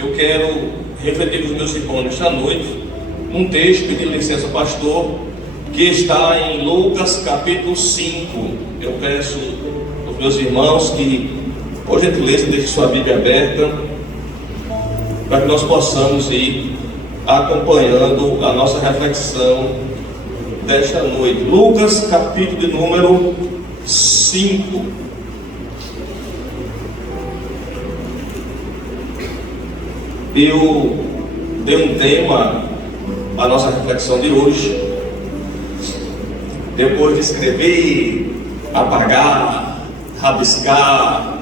eu quero refletir com os meus irmãos nesta noite um texto, pedir licença ao pastor, que está em Lucas capítulo 5. Eu peço aos meus irmãos que, por gentileza, deixem sua Bíblia aberta, para que nós possamos ir acompanhando a nossa reflexão desta noite. Lucas capítulo de número 5. Eu dei um tema à nossa reflexão de hoje. Depois de escrever, apagar, rabiscar,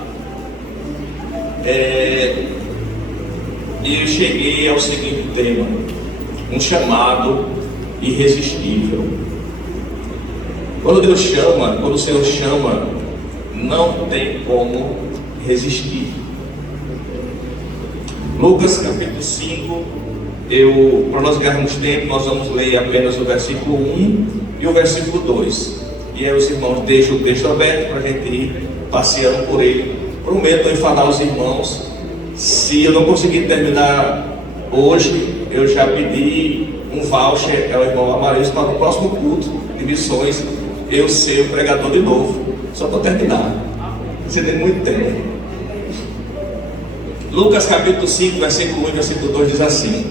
eu cheguei ao seguinte tema: um chamado irresistível. Quando Deus chama, quando o Senhor chama, não tem como resistir. Lucas capítulo 5, para nós ganharmos tempo, nós vamos ler apenas o versículo 1 e o versículo 2. E aí os irmãos deixam o texto aberto para a gente ir passeando por ele. Prometo falar aos irmãos, se eu não conseguir terminar hoje, eu já pedi um voucher ao irmão Amarildo para o próximo culto de missões eu ser o pregador de novo, só para terminar. Você tem muito tempo. Lucas capítulo 5, versículo 1 e versículo 2 diz assim: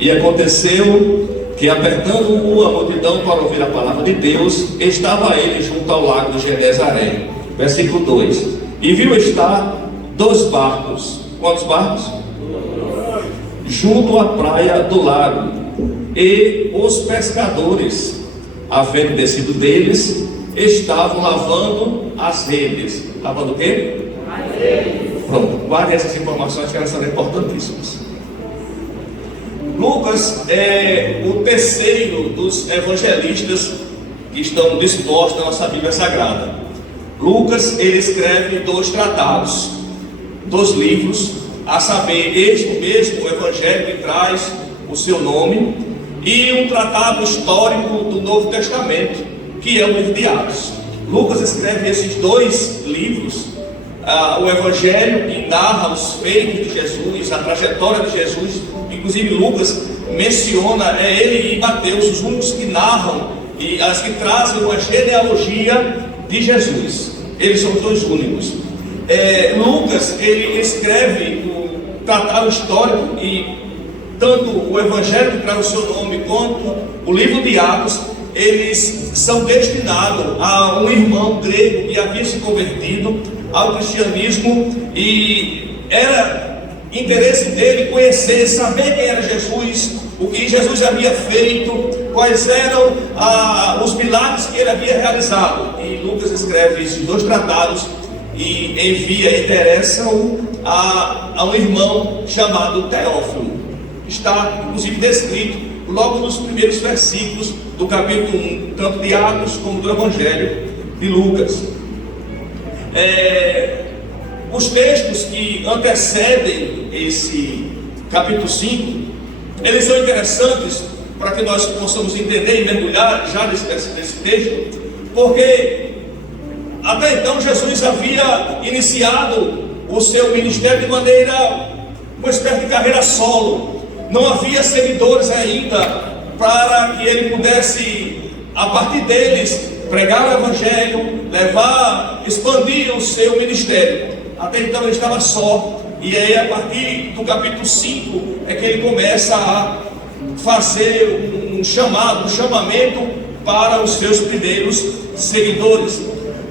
E aconteceu que, apertando-o a multidão para ouvir a palavra de Deus, estava ele junto ao lago de Genezaré. Versículo 2: E viu estar 2 barcos. Quantos barcos? Junto à praia do lago. E os pescadores, havendo descido deles, estavam lavando as redes. Lavando o quê? As redes. Pronto, guarde essas informações que elas são importantíssimas. Lucas é o terceiro dos evangelistas que estão dispostos na nossa Bíblia Sagrada. Lucas, ele escreve 2 tratados, 2 livros, a saber, este mesmo evangelho que traz o seu nome, e um tratado histórico do Novo Testamento, que é o livro de Atos. Lucas escreve esses 2 livros, o evangelho que narra os feitos de Jesus, a trajetória de Jesus. Inclusive Lucas menciona ele e Mateus, os únicos que narram e as que trazem uma genealogia de Jesus. Eles são os 2 únicos. Lucas, ele escreve o tratado histórico, e tanto o evangelho que traz o seu nome quanto o livro de Atos, eles são destinados a um irmão grego que havia se convertido ao cristianismo, e era interesse dele conhecer, saber quem era Jesus, o que Jesus havia feito, quais eram os milagres que ele havia realizado. E Lucas escreve esses 2 tratados e envia, interessa-o a um irmão chamado Teófilo. Está inclusive descrito logo nos primeiros versículos do capítulo 1, tanto de Atos como do Evangelho de Lucas. Os textos que antecedem esse capítulo 5, eles são interessantes para que nós possamos entender e mergulhar já nesse texto, porque até então Jesus havia iniciado o seu ministério de maneira, uma espécie de carreira solo. Não havia seguidores ainda para que ele pudesse, a partir deles, pregar o evangelho, expandir o seu ministério. Até então ele estava só, e aí a partir do capítulo 5 é que ele começa a fazer um chamamento para os seus primeiros seguidores.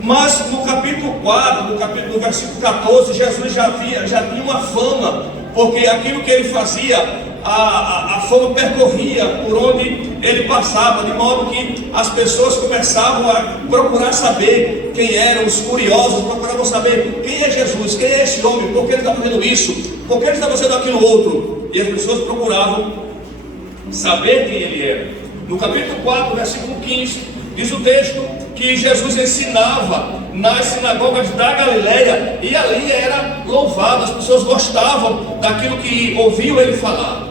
Mas no capítulo 4, no versículo 14, Jesus já tinha uma fama, porque aquilo que ele fazia, a fama percorria por onde ele passava, de modo que as pessoas começavam a procurar saber quem eram, os curiosos procuravam saber quem é Jesus, quem é esse homem, por que ele está fazendo isso, por que ele está fazendo aquilo outro, e as pessoas procuravam saber quem ele era. No capítulo 4, versículo 15, diz o texto que Jesus ensinava nas sinagogas da Galileia, e ali era louvado, as pessoas gostavam daquilo que ouviam ele falar.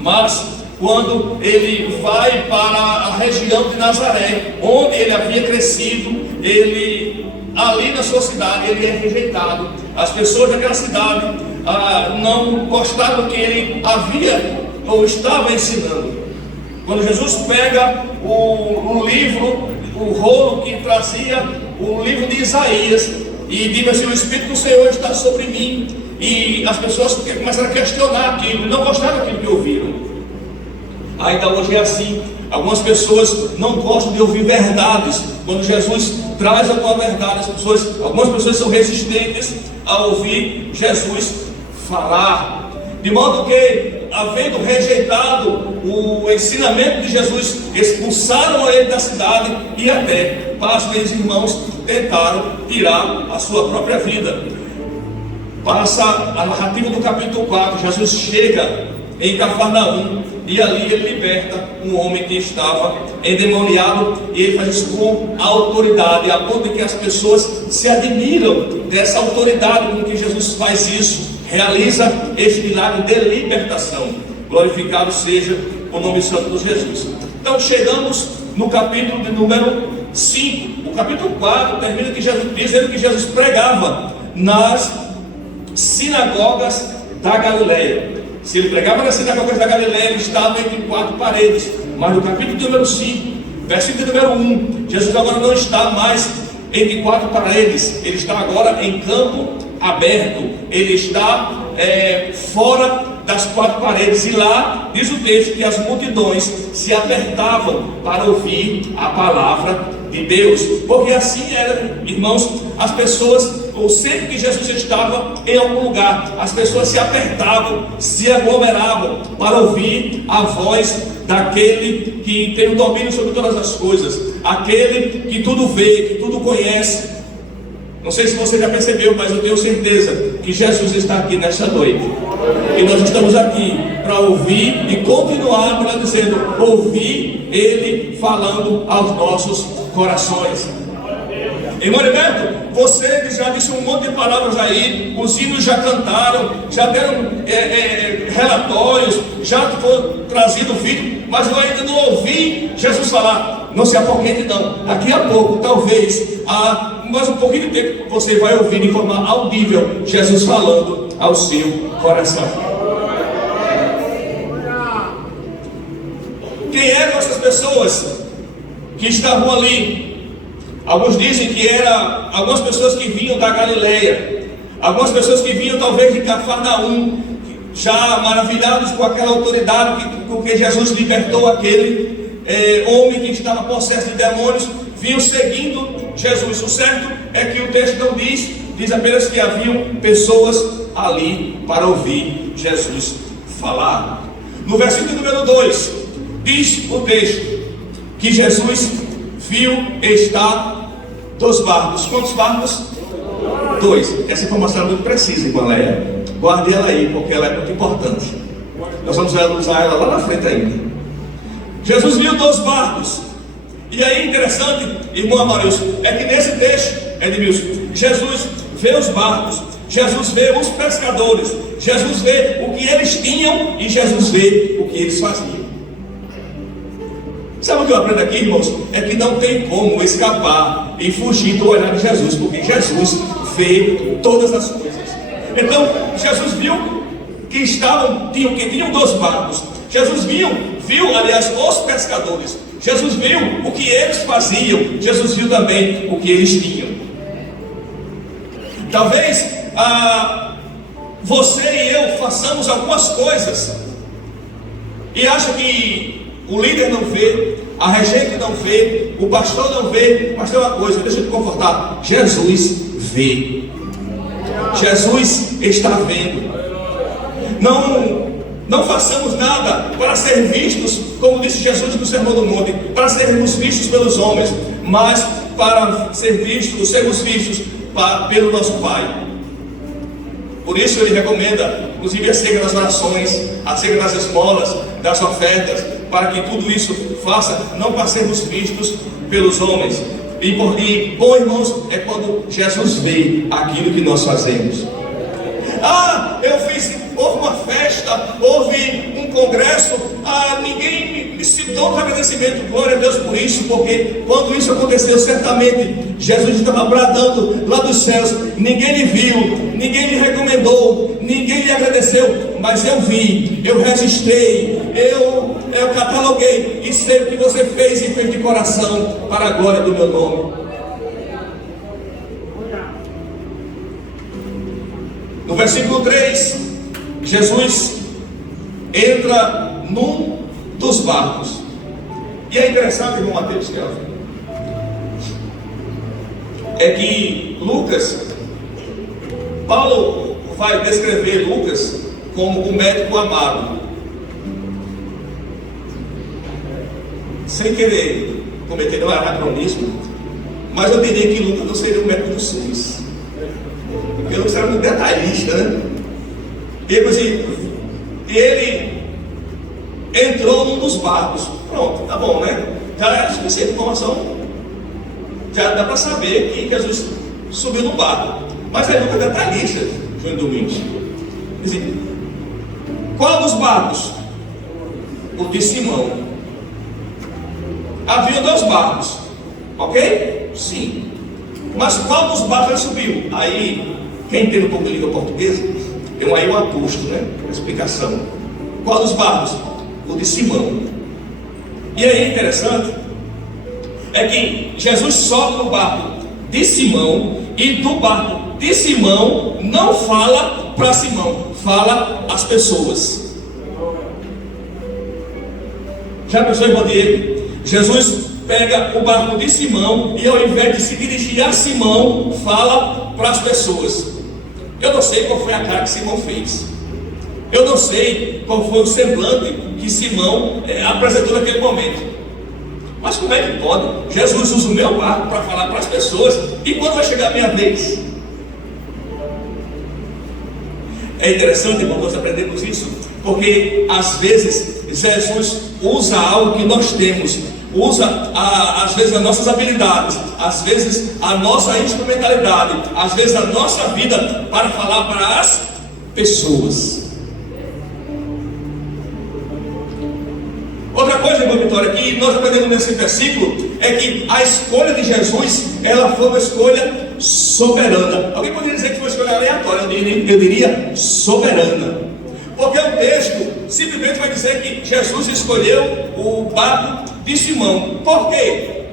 Mas quando ele vai para a região de Nazaré, onde ele havia crescido, ali na sua cidade ele é rejeitado. As pessoas daquela cidade não gostaram do que ele havia ou estava ensinando. Quando Jesus pega o livro, o rolo que trazia o livro de Isaías, e diz assim: o Espírito do Senhor está sobre mim, e as pessoas começaram a questionar aquilo, não gostaram daquilo que ouviram. Ainda hoje é assim. Algumas pessoas não gostam de ouvir verdades. Quando Jesus traz alguma verdade, algumas pessoas são resistentes a ouvir Jesus falar. De modo que, havendo rejeitado o ensinamento de Jesus, expulsaram ele da cidade e até, pasmem irmãos, tentaram tirar a sua própria vida. Passa a narrativa do capítulo 4, Jesus chega em Cafarnaum, e ali ele liberta um homem que estava endemoniado, e ele faz isso com autoridade, a ponto de que as pessoas se admiram dessa autoridade com que Jesus faz isso, realiza este milagre de libertação. Glorificado seja o nome santo de Jesus. Então chegamos no capítulo de número 5. O capítulo 4 termina dizendo que Jesus pregava nas sinagogas da Galileia. Se ele pregava nas sinagogas da Galileia, ele estava entre quatro paredes. Mas no capítulo número 5, versículo número 1, Jesus agora não está mais entre quatro paredes. Ele está agora em campo aberto. Ele está fora das quatro paredes. E lá diz o texto que as multidões se apertavam para ouvir a palavra de Deus. Porque assim era, irmãos, as pessoas, ou sempre que Jesus estava em algum lugar, as pessoas se apertavam, se aglomeravam para ouvir a voz daquele que tem o domínio sobre todas as coisas, aquele que tudo vê, que tudo conhece. Não sei se você já percebeu, mas eu tenho certeza que Jesus está aqui nesta noite, e nós estamos aqui para ouvir e continuar, melhor dizendo, ouvir Ele falando aos nossos corações. Irmão Heriberto, você já disse um monte de palavras aí, os hinos já cantaram, já deram relatórios, já foi trazido vídeo, mas eu ainda não ouvi Jesus falar. Não se apoquente não, daqui a pouco, talvez, mais um pouquinho de tempo, você vai ouvir de forma audível Jesus falando ao seu coração. Quem eram essas pessoas que estavam ali? Alguns dizem que eram algumas pessoas que vinham da Galileia, algumas pessoas que vinham talvez de Cafarnaum, já maravilhados com aquela autoridade com que Jesus libertou aquele homem que estava possesso de demônios, vinham seguindo Jesus. O certo é que o texto não diz apenas que haviam pessoas ali para ouvir Jesus falar. No versículo número 2, diz o texto que Jesus viu estar 2 barcos. Quantos barcos? 2. Essa informação é muito precisa, irmã Leia. Guarde ela aí, porque ela é muito importante. Nós vamos usar ela lá na frente ainda. Jesus viu 2 barcos. E aí, interessante, irmão Amarilson, é que nesse texto, Edmilson, Jesus vê os barcos, Jesus vê os pescadores, Jesus vê o que eles tinham e Jesus vê o que eles faziam. Sabe o que eu aprendo aqui, irmãos? É que não tem como escapar e fugir do olhar de Jesus, porque Jesus vê todas as coisas. Então, Jesus viu que tinham 2 barcos. Jesus viu, aliás, os pescadores. Jesus viu o que eles faziam. Jesus viu também o que eles tinham. Talvez você e eu façamos algumas coisas e acha que o líder não vê, a regente não vê, o pastor não vê. Mas tem uma coisa, deixa eu te confortar: Jesus vê. Jesus está vendo. Não façamos nada para ser vistos, como disse Jesus no Sermão do Monte, para sermos vistos pelos homens, mas para sermos vistos pelo nosso Pai. Por isso ele recomenda, inclusive, a cega das orações, a cega das esmolas, das ofertas, para que tudo isso faça, não para sermos vistos pelos homens. E bom, irmãos, é quando Jesus vê aquilo que nós fazemos. Houve uma festa, houve um congresso, ninguém me citou um agradecimento. Glória a Deus por isso, porque quando isso aconteceu, certamente Jesus estava bradando lá dos céus. Ninguém lhe viu, ninguém lhe recomendou, ninguém lhe agradeceu, mas eu vi, eu registrei, eu cataloguei e sei o que você fez e fez de coração para a glória do meu nome. No versículo 3, Jesus entra num dos barcos. E é interessante, irmão Mateus, é que Paulo vai descrever Lucas como um médico amado. Sem querer cometer um anacronismo, mas eu diria que Lucas não seria um médico do SUS, porque Lucas era muito detalhista, né? E ele entrou num dos barcos. Pronto, tá bom, né? Já é suficiente informação. Já dá para saber que Jesus subiu no barco. Mas é Lucas detalhista, Júnior Domingos. Qual dos barcos? O de Simão. Havia 2 barcos, ok? Sim. Mas qual dos barcos ele subiu? Aí, quem entende um pouco de língua portuguesa, tem aí um aposto, né? Uma explicação. Qual dos barcos? O de Simão. E aí, interessante, é que Jesus sobe no barco de Simão, e do barco de Simão não fala para Simão, fala às pessoas. Já pensou, irmão Diego? Jesus pega o barco de Simão e, ao invés de se dirigir a Simão, fala para as pessoas. Eu não sei qual foi a cara que Simão fez, eu não sei qual foi o semblante que Simão apresentou naquele momento. Mas como é que pode? Jesus usa o meu barco para falar para as pessoas, e quando vai chegar a minha vez? É interessante, irmão, nós aprendemos isso, porque às vezes Jesus usa algo que nós temos, usa às vezes as nossas habilidades, às vezes a nossa instrumentalidade, às vezes a nossa vida, para falar para as pessoas. Outra coisa, irmão Vitória, que nós aprendemos nesse versículo, é que a escolha de Jesus, ela foi uma escolha soberana. Alguém poderia dizer que foi uma escolha aleatória, eu diria soberana, porque o texto simplesmente vai dizer que Jesus escolheu o barco de Simão. Por quê?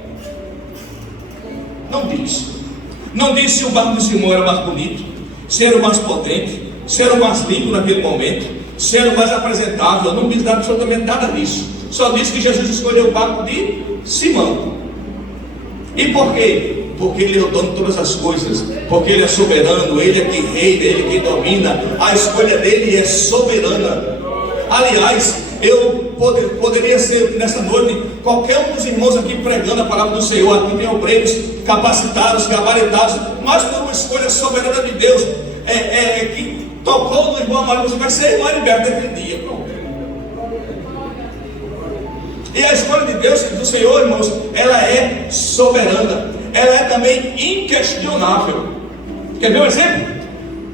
Não diz se o barco de Simão era mais bonito, se era o mais potente, se era o mais limpo naquele momento, se era o mais apresentável. Não diz absolutamente nada disso. Só diz que Jesus escolheu o barco de Simão. E por quê? Porque Ele é o dono de todas as coisas, porque Ele é soberano, Ele é quem reina, Ele é quem domina. A escolha dele é soberana. Aliás, eu poderia ser nessa noite qualquer um dos irmãos aqui pregando a palavra do Senhor. Aqui tem obreiros capacitados, gabaritados, mas por uma escolha soberana de Deus, que tocou no irmão amado, você vai ser irmão liberto naquele dia. Pronto. E a escolha de Deus, do Senhor, irmãos, ela é soberana, ela é também inquestionável. Quer ver um exemplo?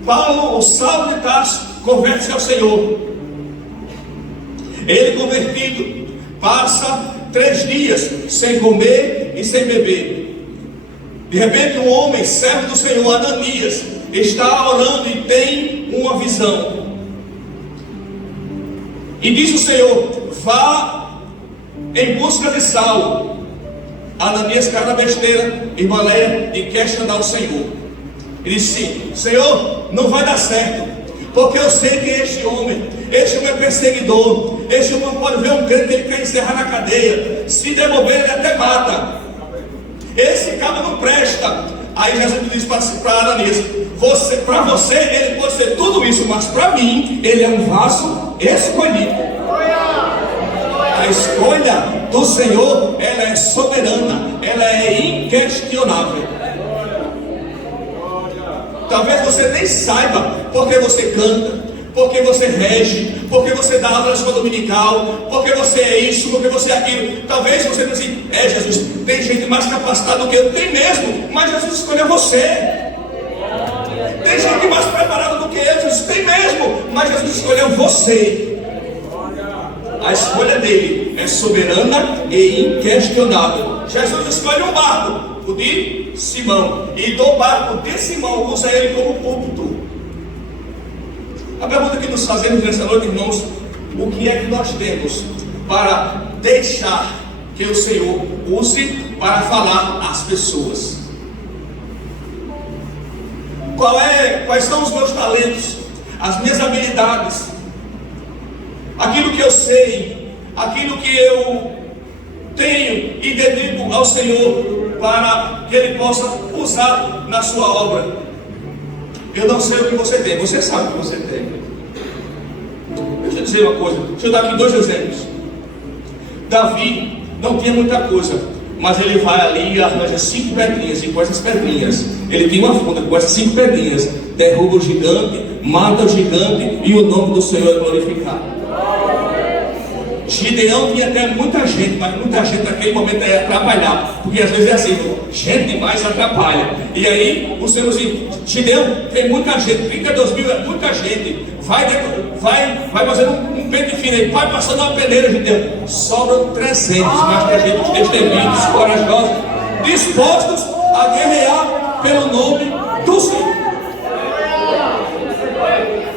Paulo, o Saulo de Tarso, converte-se ao Senhor. Ele, convertido, passa 3 dias sem comer e sem beber. De repente, um homem, servo do Senhor, Ananias, está orando e tem uma visão. E diz o Senhor: vá em busca de Saulo. Ananias caiu na besteira, irmã Léia, e questionar o Senhor. Ele disse: sim, Senhor, não vai dar certo, porque eu sei que este homem é perseguidor, este homem pode ver um crente, ele quer encerrar na cadeia, se devolver ele até mata, esse cara não presta. Aí Jesus disse para Ananias: para você ele pode ser tudo isso, mas para mim ele é um vaso escolhido. A escolha do Senhor, ela é soberana, ela é inquestionável. Talvez você nem saiba porque você canta, porque você rege, porque você dá aula na escola dominical, porque você é isso, porque você é aquilo. Talvez você pense assim: Jesus, tem gente mais capacitada do que eu. Tem mesmo, mas Jesus escolheu você. Tem gente mais preparada do que eu. Jesus, tem mesmo, mas Jesus escolheu você. A escolha dele é soberana e inquestionável. Jesus escolhe um barco, o de Simão, e do barco de Simão usa ele como púlpito. A pergunta que nos fazemos nessa noite, irmãos, o que é que nós temos para deixar que o Senhor use para falar às pessoas? Quais são os meus talentos, as minhas habilidades, aquilo que eu sei, aquilo que eu tenho e dedico ao Senhor para que Ele possa usar na sua obra? Eu não sei o que você tem, você sabe o que você tem. Deixa eu dizer uma coisa, deixa eu dar aqui 2 exemplos. Davi não tinha muita coisa, mas ele vai ali e arranja 5 pedrinhas, e com essas pedrinhas, ele tem uma funda, com essas 5 pedrinhas, derruba o gigante, mata o gigante, e o nome do Senhor é glorificado. Gideão tinha até muita gente, mas muita gente naquele momento ia atrapalhar, porque às vezes é assim, gente demais atrapalha. E aí o Senhor assim, Gideão tem muita gente, 32 mil é muita gente, vai fazendo um pente fino aí, vai passando uma peneira, Gideão, sobram 300, mas tem gente destemidos, corajosos, dispostos a guerrear pelo nome do Senhor.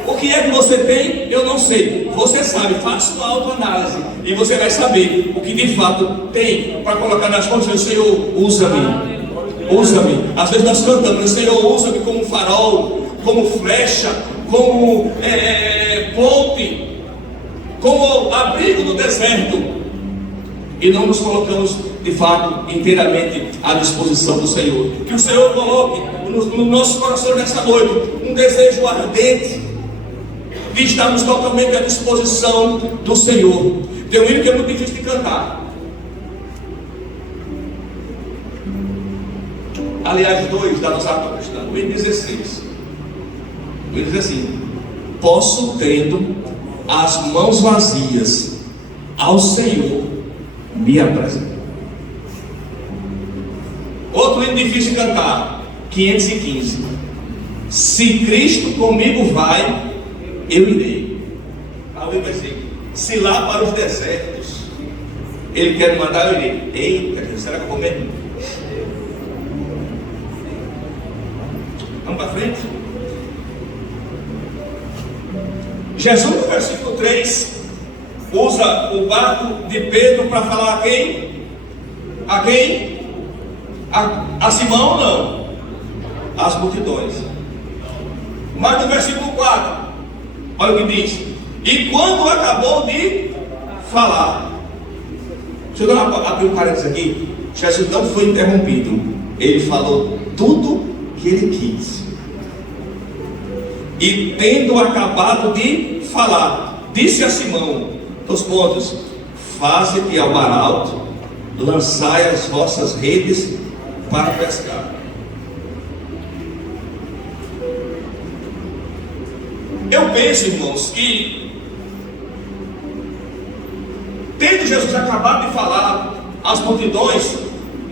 O que é que você tem? Eu não sei. Você sabe, faça uma autoanálise e você vai saber o que de fato tem para colocar nas mãos do Senhor. Usa-me, usa-me. Às vezes nós cantamos, Senhor, usa-me como farol, como flecha, como ponte, como abrigo no deserto, e não nos colocamos de fato inteiramente à disposição do Senhor. Que o Senhor coloque no nosso coração nessa noite um desejo ardente de estarmos totalmente à disposição do Senhor. Tem um hino que é muito difícil de cantar. Aliás, 2 da nossa arte cristã, o hino 16. O hino diz assim: posso, tendo as mãos vazias, ao Senhor me apresentar. Outro hino difícil de cantar, 515. Se Cristo comigo vai, eu irei. Aí vai dizer, se lá para os desertos Ele quer mandar, eu irei. Eita, será que eu vou mesmo? Vamos para frente. Jesus, no versículo 3, usa o barco de Pedro para falar a quem? A quem? A Simão, não. As multidões. Mas no versículo 4, olha o que diz: e quando acabou de falar, deixa eu abrir um parênteses aqui. Jesus não foi interrompido, ele falou tudo que ele quis. E tendo acabado de falar, disse a Simão, 2 pontos: faze-te ao mar alto, lançai as vossas redes para pescar. Eu penso, irmãos, que tendo Jesus acabado de falar às multidões,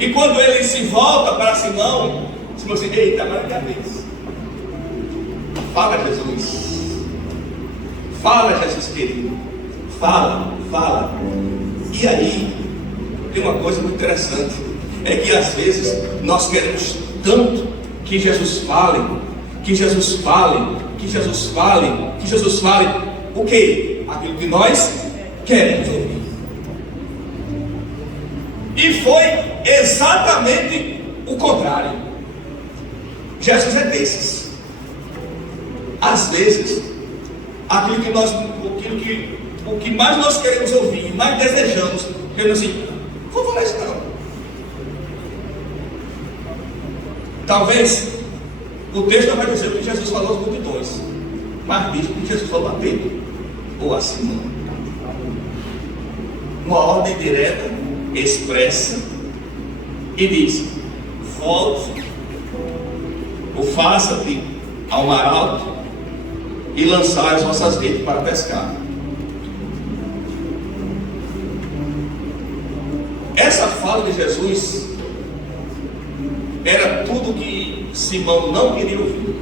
e quando ele se volta para Simão, Simão diz: eita, agora é minha vez. Fala, Jesus. Fala, Jesus querido. Fala, fala. E aí, tem uma coisa muito interessante, é que às vezes nós queremos tanto que Jesus fale, que Jesus fale, que Jesus fale, que Jesus fale. O que? Aquilo que nós queremos ouvir. E foi exatamente o contrário. Jesus é desses. Às vezes, o que mais nós queremos ouvir, mais desejamos, queremos assim, vou falar isso não. Talvez o texto não vai dizer o que Jesus falou às multidões, mas diz o que Jesus falou a Pedro ou a Simão. Uma ordem direta, expressa, e diz: volte, ou faça-te ao mar alto e lançai as vossas redes para pescar. Essa fala de Jesus era tudo que Simão não queria ouvir.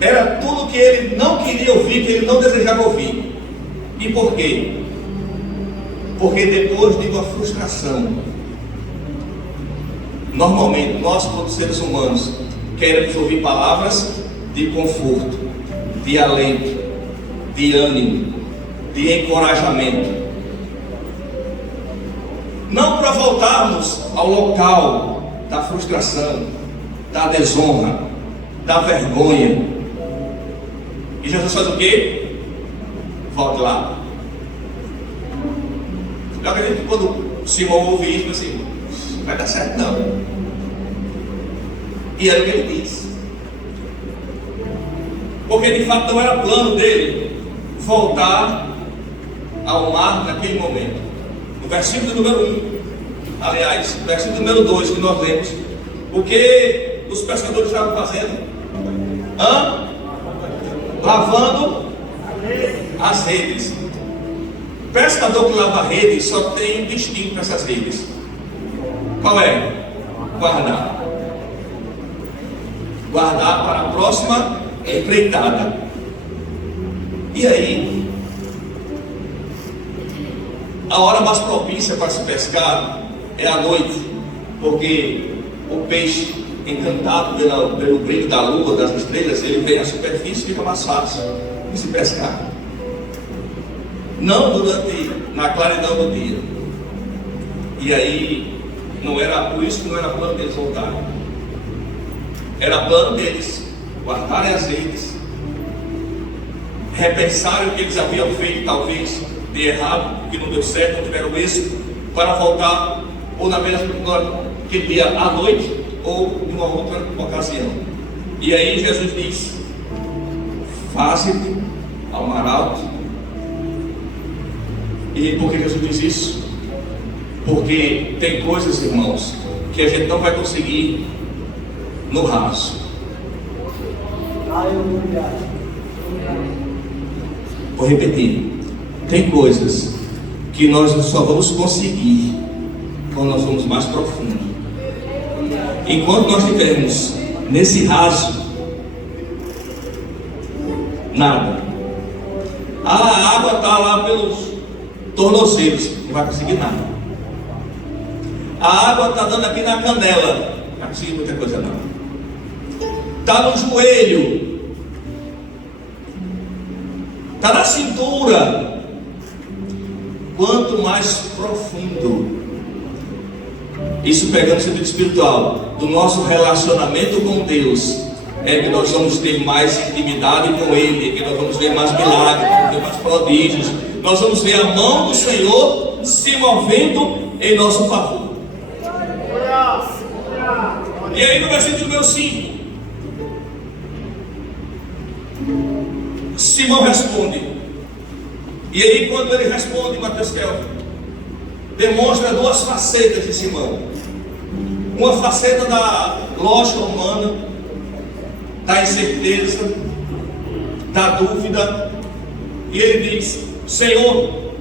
Era tudo que ele não queria ouvir, que ele não desejava ouvir. E por quê? Porque depois de uma frustração, normalmente nós, como seres humanos, queremos ouvir palavras de conforto, de alento, de ânimo, de encorajamento. Não para voltarmos ao local da frustração, da desonra, da vergonha. E Jesus faz o quê? Volte lá. Eu acredito que quando Simão ouve isso, assim, não vai dar certo não. E era o que ele disse. Porque de fato não era plano dele voltar ao mar naquele momento. No versículo número 1, aliás, versículo número 2 que nós lemos, o que os pescadores estavam fazendo? Lavando as redes. O pescador que lava redes só tem um destino para essas redes. Qual é? Guardar. Guardar para a próxima empreitada. E aí, a hora mais propícia para se pescar é à noite, porque o peixe, encantado pelo brilho da lua, das estrelas, ele vem à superfície e fica mais fácil de se pescar. Não na claridão do dia. E aí, não era por isso que não era plano deles voltarem. Era plano deles guardarem as redes, repensarem o que eles haviam feito, talvez de errado, porque não deu certo, não tiveram êxito, para voltar ou na mesma aquele dia à noite ou em uma outra ocasião. E aí Jesus diz: faze ao mar alto. E por que Jesus diz isso? Porque tem coisas, irmãos, que a gente não vai conseguir no raso. Vou repetir. Tem coisas que nós só vamos conseguir quando nós vamos mais profundo. Enquanto nós estivermos nesse raso, nada. A água está lá pelos tornozelos, não vai conseguir nada. A água está dando aqui na canela, não vai conseguir muita coisa não. Está no joelho, está na cintura. Quanto mais profundo, isso pegando o sentido espiritual, do nosso relacionamento com Deus, é que nós vamos ter mais intimidade com Ele, é que nós vamos ver mais milagres, vamos ver mais prodígios, nós vamos ver a mão do Senhor se movendo em nosso favor. E aí no versículo número 5, Simão responde. E aí quando ele responde, Mateus Kelvin demonstra duas facetas de Simão. Uma faceta da lógica humana, da incerteza, da dúvida. E ele diz: Senhor,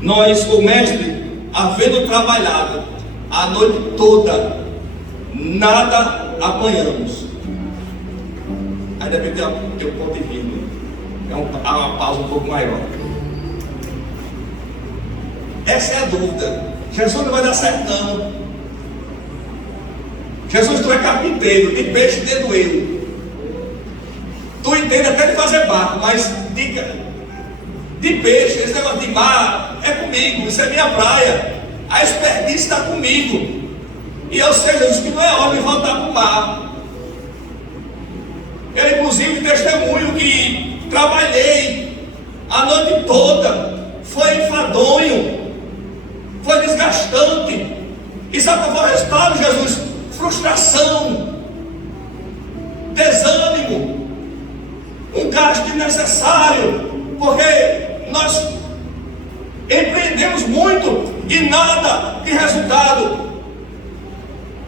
nós, o mestre, havendo trabalhado a noite toda, nada apanhamos. Ainda bem que tem um ponto de vírgula. Há uma pausa um pouco maior. Essa é a dúvida. Jesus não vai dar certo não. Jesus, tu é carpinteiro, de peixe dentro eu. Tu entende até de fazer barco, mas de peixe, esse negócio de mar é comigo, isso é minha praia. A expertise está comigo. E eu sei, Jesus, que não é hora de voltar para o mar. Eu inclusive testemunho que trabalhei a noite toda, foi enfadonho, foi desgastante. E sabe qual foi o resultado, Jesus? Frustração, desânimo, um gasto desnecessário, porque nós empreendemos muito e nada de resultado.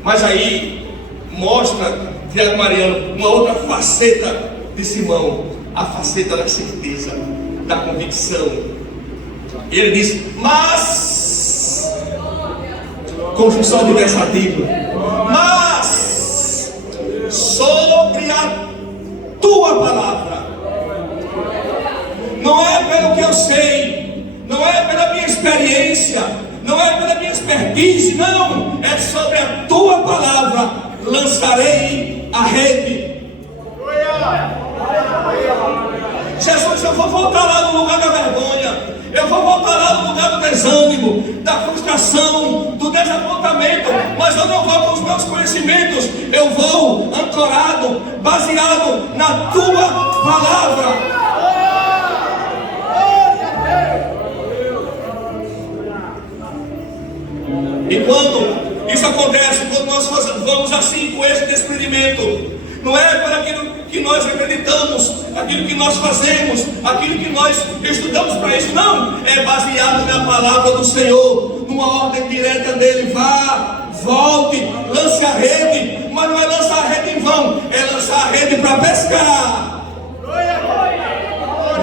Mas aí mostra, Tiago Mariano, uma outra faceta de Simão, a faceta da certeza, da convicção. Ele diz: mas, conjunção adversativa, mas sobre a tua palavra, não é pelo que eu sei, não é pela minha experiência, não é pela minha expertise, não, é sobre a tua palavra lançarei a rede. Eu vou voltar lá no lugar do desânimo, da frustração, do desapontamento, mas eu não vou com os meus conhecimentos, eu vou ancorado, baseado na tua palavra. E quando isso acontece, quando nós vamos assim com esse desprendimento, não é para aquilo que nós acreditamos, aquilo que nós fazemos, aquilo que nós estudamos para isso, não, é baseado na palavra do Senhor, numa ordem direta dele: vá, volte, lance a rede, mas não é lançar a rede em vão, é lançar a rede para pescar.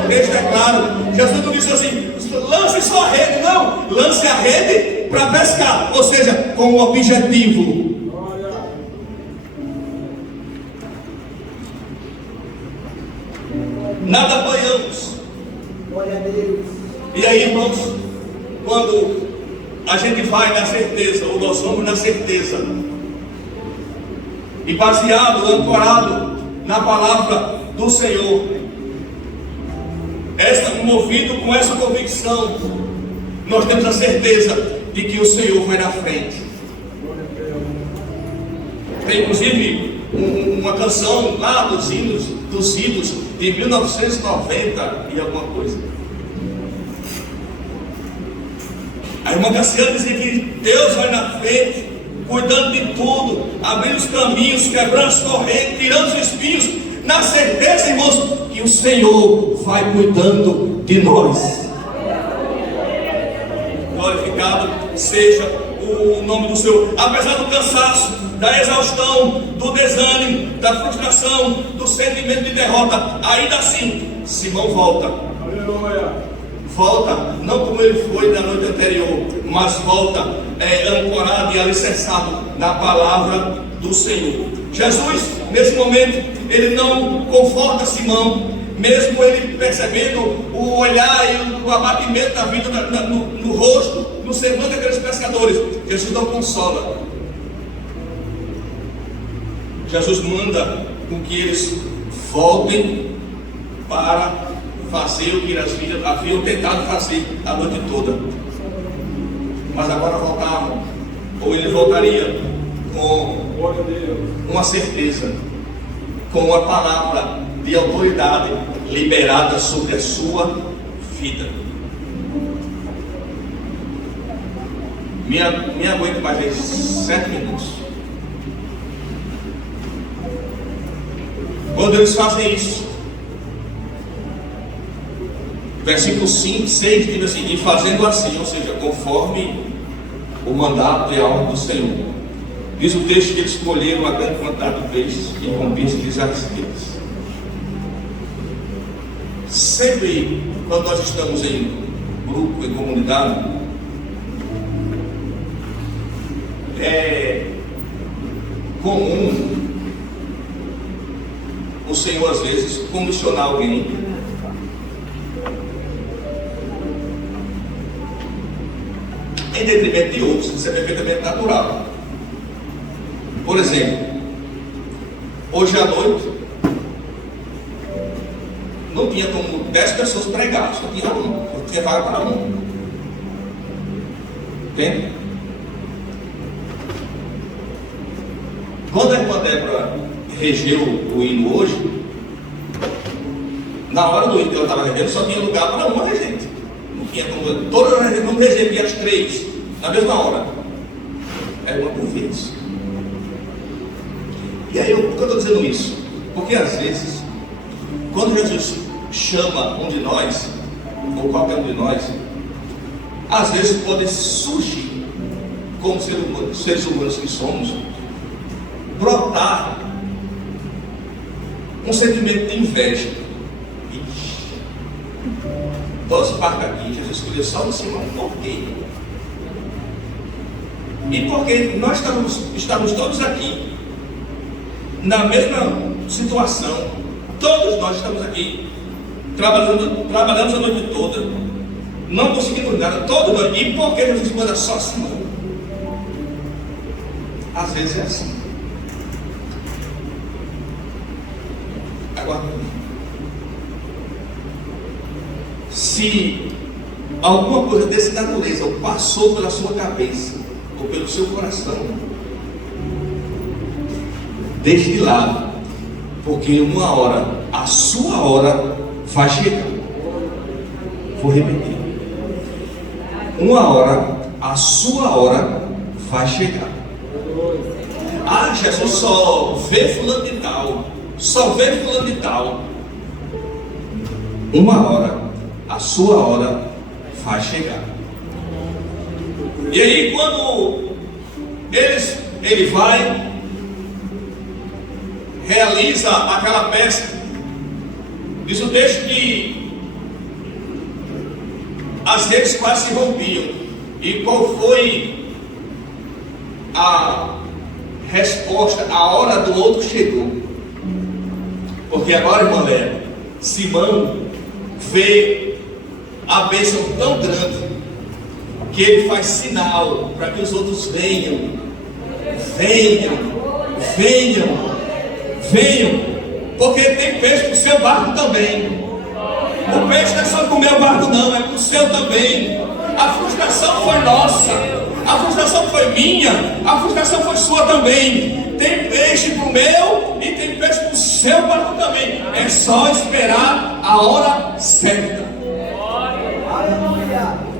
O texto é claro, Jesus não disse assim, lance só a rede, não, lance a rede para pescar, ou seja, com o objetivo. Nada apanhamos. Glória a Deus. E aí, irmãos, quando a gente vai na certeza, ou nós vamos na certeza, e baseado, ancorado na palavra do Senhor, movido com essa convicção, nós temos a certeza de que o Senhor vai na frente. Tem inclusive uma canção lá dos hinos de 1990 e alguma coisa. A irmã Cassiana dizia que Deus vai na frente, cuidando de tudo, abrindo os caminhos, quebrando as correntes, tirando os espinhos, na certeza, irmãos, que o Senhor vai cuidando de nós. Glorificado seja o nome do Senhor. Apesar do cansaço, da exaustão, do desânimo, da frustração, do sentimento de derrota, ainda assim, Simão volta. Volta, não como ele foi na noite anterior, mas volta ancorado e alicerçado na palavra do Senhor. Jesus, nesse momento, ele não conforta Simão, mesmo ele percebendo o olhar e o abatimento da vida no rosto, no semblante daqueles pescadores. Jesus não consola. Jesus manda com que eles voltem para fazer o que eles haviam tentado fazer a noite toda. Mas agora voltavam, ou ele voltaria com uma certeza, com uma palavra de autoridade liberada sobre a sua vida. Me aguento mais vezes 7 minutos. Quando eles fazem isso, versículo 5, 6 diz assim: e fazendo assim, ou seja, conforme o mandato e a ordem do Senhor, diz o texto que eles colheram uma grande quantidade de peixes e com peixes deles. Sempre quando nós estamos em grupo, em comunidade, é comum o Senhor às vezes comissionar alguém em detrimento de outros. Isso é perfeitamente natural. Por exemplo, hoje à noite não tinha como 10 pessoas pregar, só tinha um, eu tinha vaga para um. Entende? Quando a irmã Débora regeu o hino hoje, na hora do hino que ela estava regendo, só tinha lugar para uma regente. Não tinha como, todas as regentes não regeria as 3 na mesma hora. É uma por vez. E aí, por que eu estou dizendo isso? Porque às vezes, quando Jesus chama um de nós, ou qualquer um de nós, às vezes pode surgir, como seres humanos que somos, brotar um sentimento de inveja. Todos partem aqui, Jesus escolheu só no Simão. Por quê? E porque nós estamos todos aqui na mesma situação. Todos nós estamos aqui trabalhamos a noite toda, não conseguimos nada, todos nós. E por que Jesus manda só Simão? Às vezes é assim. Agora, se alguma coisa dessa natureza passou pela sua cabeça ou pelo seu coração, deixe de lado, porque uma hora, a sua hora vai chegar. Vou repetir. Uma hora, a sua hora vai chegar. Ah, Jesus só vê fulano de tal, só vê fulano de tal. Uma hora, a sua hora vai chegar. E aí quando ele vai, realiza aquela pesca, diz o texto que as redes quase se rompiam. E qual foi a resposta? A hora do outro chegou. Porque agora, irmã Léa, Simão vê a bênção tão grande que ele faz sinal para que os outros venham, porque tem peixe para o seu barco também. O peixe não é só para o meu barco, não, é para o seu também. A frustração foi nossa, a frustração foi minha, a frustração foi sua também. Tem peixe para o meu e tem peixe para o seu barco também. É só esperar a hora certa.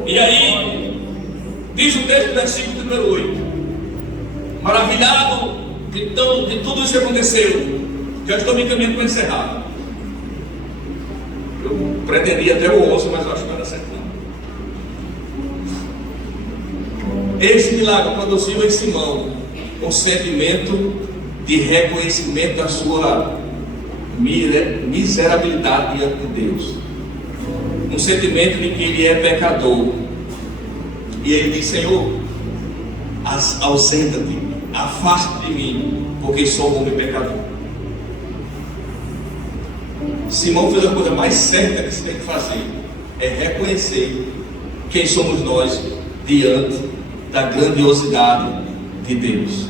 E aí, diz o texto do versículo número 8: maravilhado de tudo isso que aconteceu, já estou me encaminhando para encerrar. Eu pretendia até o 11, mas eu acho que não era certo não. Esse milagre produziu em Simão um sentimento de reconhecimento da sua miserabilidade diante de Deus, um sentimento de que ele é pecador. E ele diz: Senhor, ausenta-te, afasta-te de mim, porque sou um homem pecador. Simão fez a coisa mais certa que se tem que fazer, é reconhecer quem somos nós diante da grandiosidade de Deus.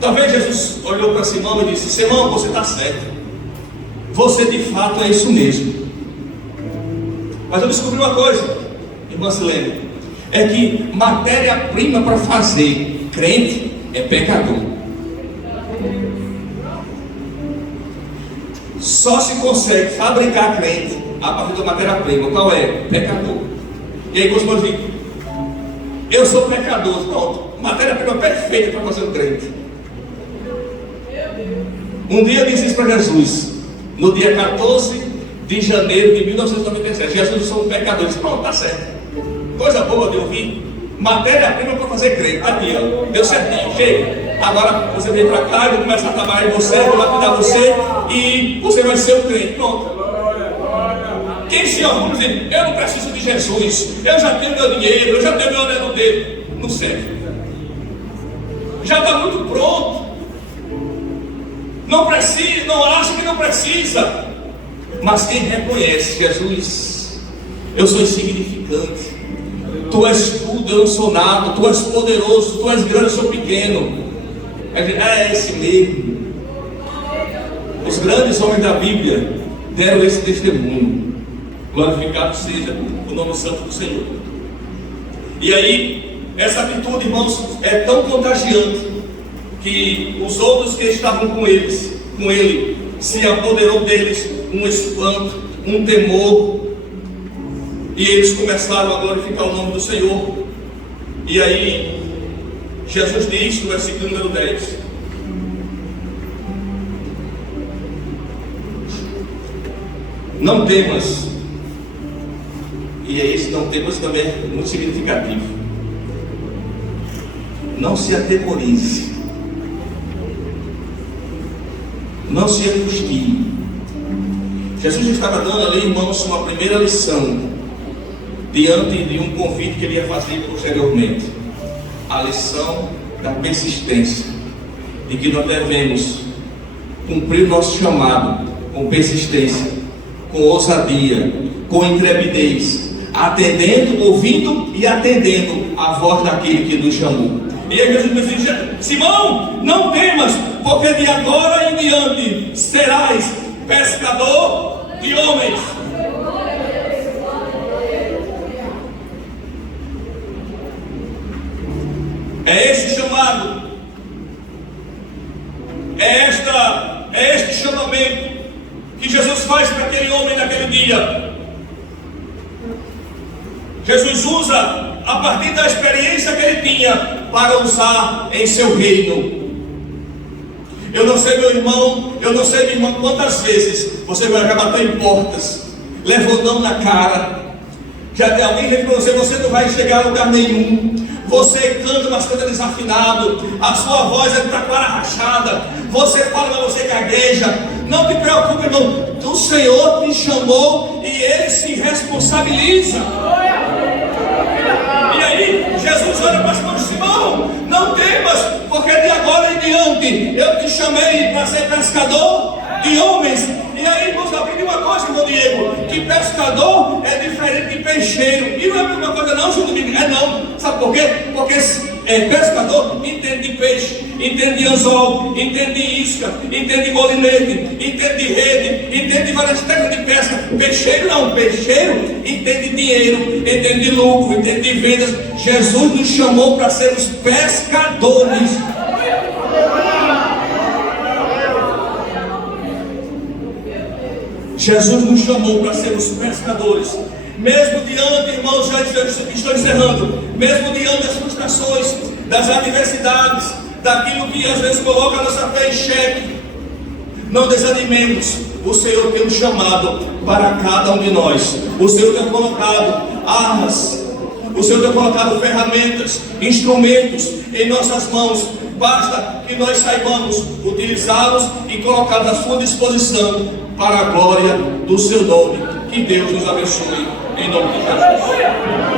Talvez Jesus olhou para Simão e disse: Simão, você está certo, você de fato é isso mesmo. Mas eu descobri uma coisa, irmã Silene, é que matéria-prima para fazer crente é pecador. Só se consegue fabricar crente a partir da matéria-prima. Qual é? Pecador. E aí, meus amigos, eu sou pecador. Pronto, matéria-prima perfeita para fazer um crente. Um dia eu disse isso para Jesus, no dia 14 de janeiro de 1997. Jesus, eu sou um pecador. Eu disse: pronto, está certo. Coisa boa de ouvir. Matéria-prima para fazer crente. Tá aqui, ó. Deu certinho, chega. Agora você vem para cá, eu vou começar a trabalhar em você, vou lapidar você e você vai ser o crente. Pronto. Quem se orgulha dizer: eu não preciso de Jesus, eu já tenho meu dinheiro, eu já tenho meu anel dele. Não serve. Já está muito pronto. Não precisa, não acha que não precisa. Mas quem reconhece: Jesus, eu sou insignificante, tu és tudo, eu não sou nada, tu és poderoso, tu és grande, eu sou pequeno. É esse mesmo. Os grandes homens da Bíblia deram esse testemunho. Glorificado seja o nome santo do Senhor. E aí, essa atitude, irmãos, é tão contagiante que os outros que estavam com ele, se apoderou deles um espanto, um temor, e eles começaram a glorificar o nome do Senhor. E aí Jesus diz no versículo número 10: não temas. E esse não temas também é muito significativo. Não se atemorize, não se angustie. Jesus estava dando ali, irmãos, uma primeira lição diante de um convite que ele ia fazer posteriormente. A lição da persistência, de que nós devemos cumprir o nosso chamado com persistência, com ousadia, com intrepidez, atendendo, ouvindo e atendendo a voz daquele que nos chamou. E aí Jesus me disse: Simão, não temas, porque de agora em diante serás pescador de homens. dia. Jesus usa a partir da experiência que ele tinha para usar em seu reino. Eu não sei, meu irmão, eu não sei, minha irmã, quantas vezes você vai bater em portas, levou não na cara. Já tem alguém que para você não vai chegar a lugar nenhum. Você canta, mas canta desafinado. A sua voz é para clara rachada. Você fala, mas você gagueja. Não te preocupe, irmão. O Senhor te chamou e Ele se responsabiliza. E aí, Jesus olha para Simão, não temas, porque de agora em diante eu te chamei para ser pescador de homens. E aí, irmãos, aprendi uma coisa, irmão Diego, que pescador é diferente de peixeiro. E não é a mesma coisa não, Júlio Domingo. É não, sabe por quê? Porque pescador entende de peixe, entende de anzol, entende de isca, entende de golinete, entende de rede, entende de várias técnicas de pesca. Peixeiro não, peixeiro entende de dinheiro, entende de lucro, entende de vendas. Jesus nos chamou para sermos pescadores. Jesus nos chamou para sermos pescadores. Mesmo diante, irmãos, já estou encerrando, mesmo diante das frustrações, das adversidades, daquilo que às vezes coloca a nossa fé em xeque, não desanimemos. O Senhor tem um chamado para cada um de nós. O Senhor tem colocado armas, o Senhor tem colocado ferramentas, instrumentos em nossas mãos. Basta que nós saibamos utilizá-los e colocá-los à sua disposição para a glória do seu nome. Que Deus nos abençoe em nome de Jesus.